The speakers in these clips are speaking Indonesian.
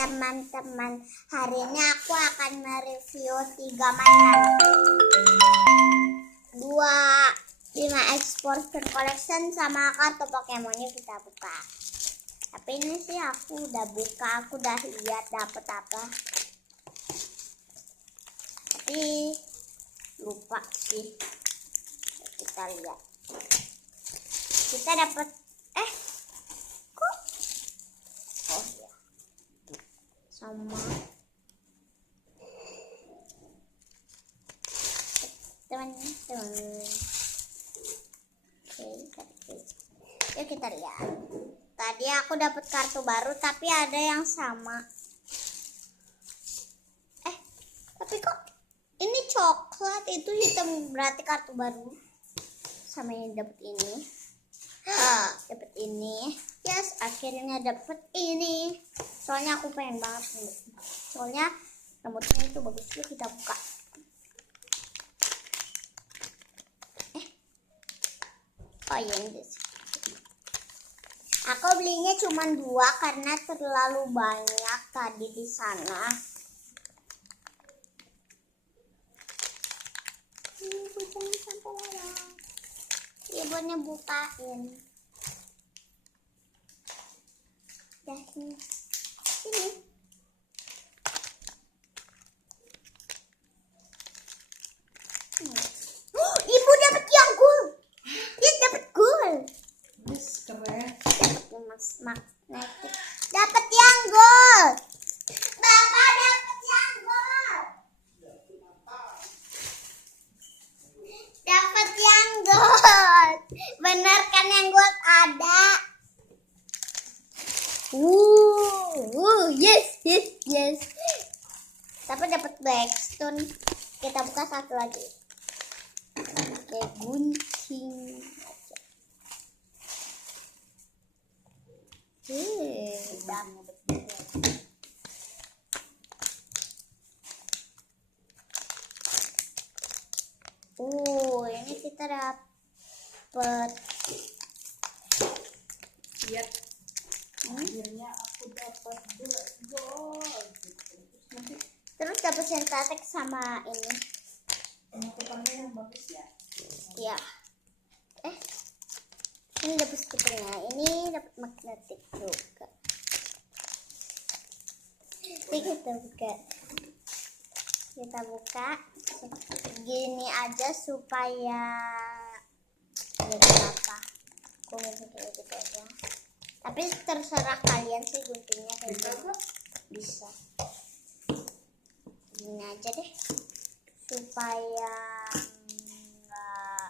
teman-teman, hari ini aku akan mereview 3 mainan. 2 Bima X collection sama kartu Pokemonnya kita buka. Tapi ini sih aku udah buka, aku udah lihat dapet apa. Tapi lupa sih. Kita lihat. Kita dapat kok oh ya. Sama teman-teman. Oke, yuk kita lihat. Tadi aku dapat kartu baru tapi ada yang sama. Tapi kok ini coklat, itu hitam, berarti kartu baru. Sama yang dapat ini. Dapat ini. Yes, akhirnya dapat ini. Soalnya aku pengen banget nih. Soalnya rambutnya itu bagus. Yuk kita buka. Oh iya, ini. Aku belinya cuma 2 karena terlalu banyak tadi di sana. Jangan sampai lewat. Ibunya bukain. Ya ini. Ibu dapat yang gold. Dia dapat gold. Keren. Dapat magnetik. Dapat yang gold. Bapak dapat yang gold. Dapat yang gold. Benar kan yang gold ada? Yes. Tapi dapat Blackstone. Kita buka satu lagi. Oke, gunting. Ini kita dapat. Lihat. Akhirnya aku dapat gold. Terus dapat sensatek sama ini. Aku pakai yang bagus ya. Ya. Ini dapat stikernya. Ini dapat magnetik juga. Ini kita buka gini aja supaya apa? Aku kayak gitu aja. Tapi terserah kalian sih guntingnya kayak gitu. Bisa. Gini aja deh supaya nggak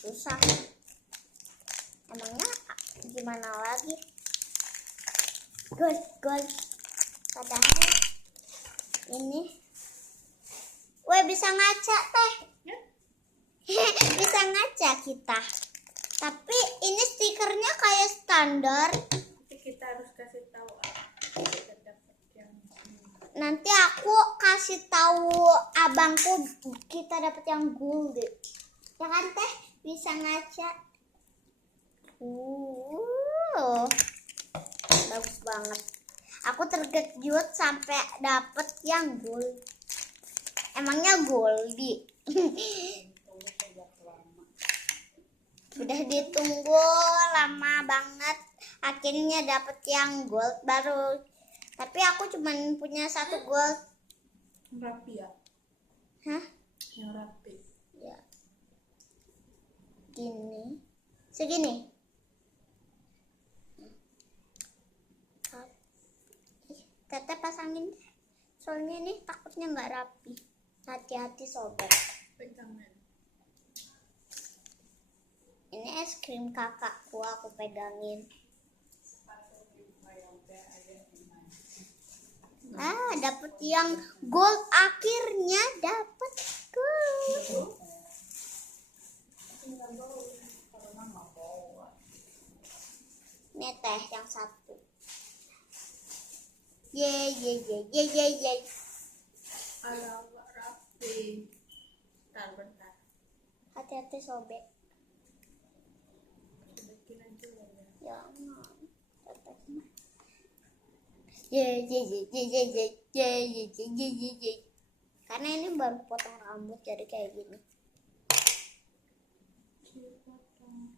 susah. Emangnya gimana lagi? Gold. Padahal ini bisa ngaca teh. Bisa ngaca kita. Tapi ini stikernya kayak standar. Tapi kita harus kasih tahu kita dapat yang Nanti aku kasih tahu abangku kita dapat yang gold. Ya kan teh? Bisa ngaca. Bagus banget. Aku terkejut sampai dapat yang gold. Emangnya Goldie? Udah ditunggu lama banget. Akhirnya dapat yang gold baru. Tapi aku cuman punya 1 gold. rapi ya. Hah? Yang rapi. Ya. Gini. Segini. Teteh pasangin. Soalnya ini takutnya nggak rapi. Hati-hati sobat. Pegangan. Ini es krim kakakku, aku pegangin. Dapet yang gold, akhirnya dapet gold. Ini teh yang 1. Yeay. Alamak rapi. Bentar. Hati-hati sobek. Bikin aja ya. Ya, teteh. Karena ini baru potong rambut jadi kayak gini. Dipotong.